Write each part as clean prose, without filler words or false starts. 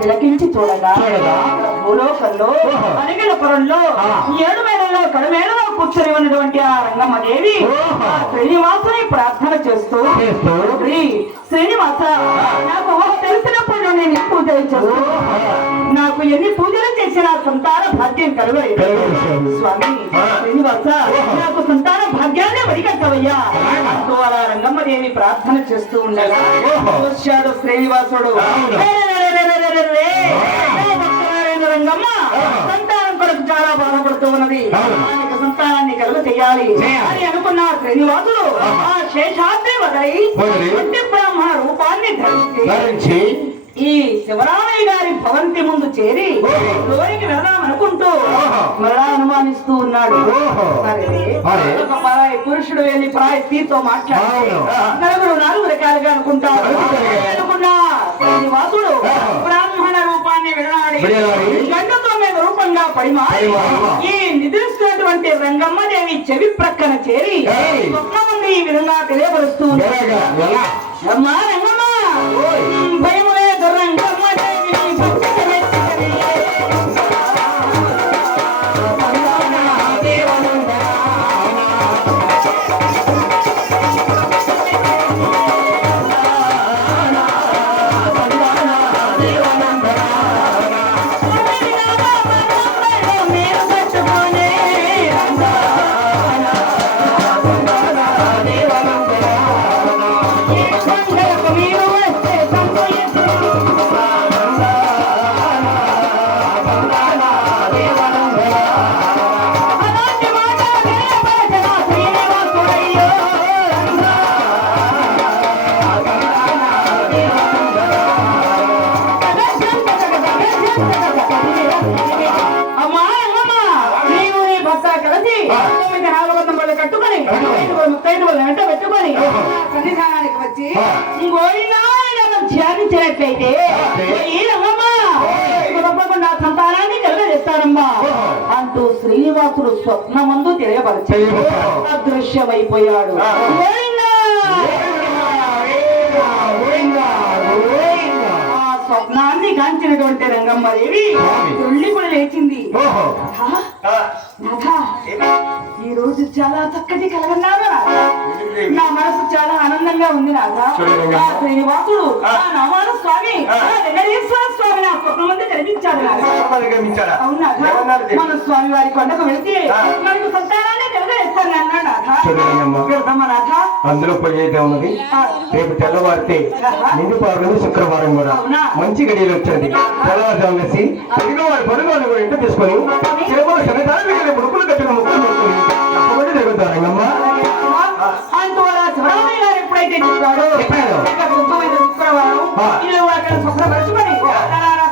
తిలకించి చూడగా భూలోకంలో అనిగిలపురంలో 7 మేడల్లో కడమేడలో కూర్చొని ఉన్నటువంటి ఆ రంగమ్మదేవి శ్రీనివాసుని ప్రార్థన చేస్తూ శ్రీనివాస నాకు తెలిసినప్పుడు నేను పూజలు చేస్తూ నాకు ఎన్ని పూజలు చేసినా సంతాన భాగ్యం కలగలేదు స్వామి శ్రీనివాస నాకు సంతాన భాగ్యాన్ని వడిగట్టవయ్యా అంటూ అలా రంగమ్మదేవి ప్రార్థన చేస్తూ ఉండగా వచ్చాడు శ్రీనివాసుడు. రంగమ్మ సంతానం కొరకు చాలా బాధపడుతూ ఉన్నది, సంతానాన్ని కలుగ చేయాలి అని అనుకున్న శ్రీనివాసుడు ఆ శేషాద్రి వదలి బ్రాహ్మణ రూపాన్ని ధరించి ఈ శివరామయ్య గారి భవంతి ముందు చేరి లోనికి వెళదామనుకుంటూ మరలా అనుమానిస్తూ ఉన్నాడు. పరాయి పురుషుడు వెళ్ళి పరాయి స్త్రీతో మాట్లాడి నలుగురు రకాలుగా అనుకుంటాడు. అనుకున్నా శ్రీనివాసుడు బ్రాహ్మణ రూపాన్ని విడనాడి గంటతో మీద రూపంగా పడిమారి ఈ నిద్రిస్తున్నటువంటి రంగమ్మదేవి చెవి ప్రక్కన చేరి స్వప్నముందు ఈ విధంగా తెలియపరుస్తూ అమ్మా రంగమ్మ భయము లేదు రంగమ్మదేవి సన్నిధానానికి వచ్చి ధ్యానించినట్లయితే తప్పకుండా సంతానాన్ని కలుగజేస్తానమ్మా అంటూ శ్రీనివాసుడు స్వప్నమందు తెలియపరిచి అదృశ్యమైపోయాడు. ఆ స్వప్నాన్ని కాంచినటువంటి రంగమ్మదేవి తుళ్ళిపడి లేచింది. ఈ రోజు చాలా చక్కటి కలగన్నారా, నా మనసు చాలా ఆనందంగా ఉంది నాథా. శ్రీనివాసుడు నామాన స్వామి వెంకటేశ్వర స్వామి నా స్వప్నమంతా కనిపించాడు. అవునా మన స్వామి వారి కొండకు వెళితే మనకు సంతానాన్ని కలుగజేస్తాను అన్నాడు. అందులో పోయేదే ఉన్నది. రేపు తెల్లవారితే నిండు పౌర్ణమి శుక్రవారం కూడా మంచి గడియలు వచ్చింది. తెల్లవారుజాము వేసి తెలుగు వారి పనులు కూడా ఇంట తీసుకొని ముడుకులు కట్టిన ముక్కులు ముక్కుని జరుగుతారమ్మా అంటూ శివరామయ్య గారు ఎప్పుడైతే చెప్పాడో శుక్రవారం శుభ్రపరచుకొని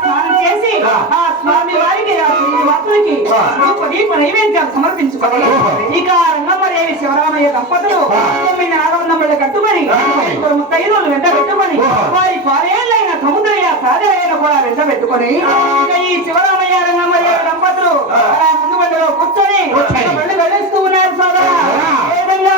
స్నానం చేసి ఆ స్వామి వారికి నైవేద్యాలు సమర్పించుకొని ఇక రంగమ్మదేవి శివరామయ్య దంపతులు 9 నాగవన్నమ్మలు కట్టుకొని 35 వెంట పెట్టుకొని వారి 10 ఏళ్ళైన సముద్రయ్య సాగరైన కూడా వెంట పెట్టుకొని ఇక ఈ శివరామయ్య రంగమ్మదేవి దంపతులు అలా ముందు బండిలో కూర్చొని వెళ్ళి వెళ్ళిస్తూ ఉన్నారు. సోదరా ఏ విధంగా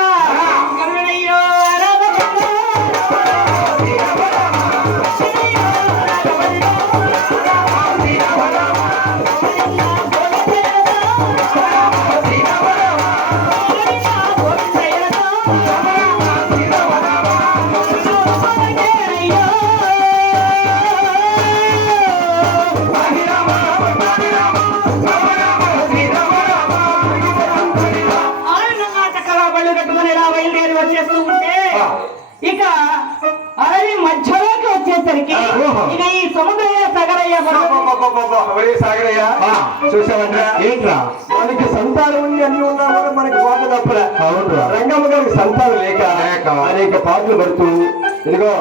ఇక అడవి మధ్యలోకి వచ్చేసరికి ఇక ఈ సముద్రయ్య సాగరయ్య చూసామంటే ఏంట్రా మనకి సంతానం ఉంది అన్ని ఉన్నా కూడా మనకి బాధ తప్పలే. రంగమ్మ గారికి సంతానం లేక అనేక పాటలు పడుతూ ఇదిగో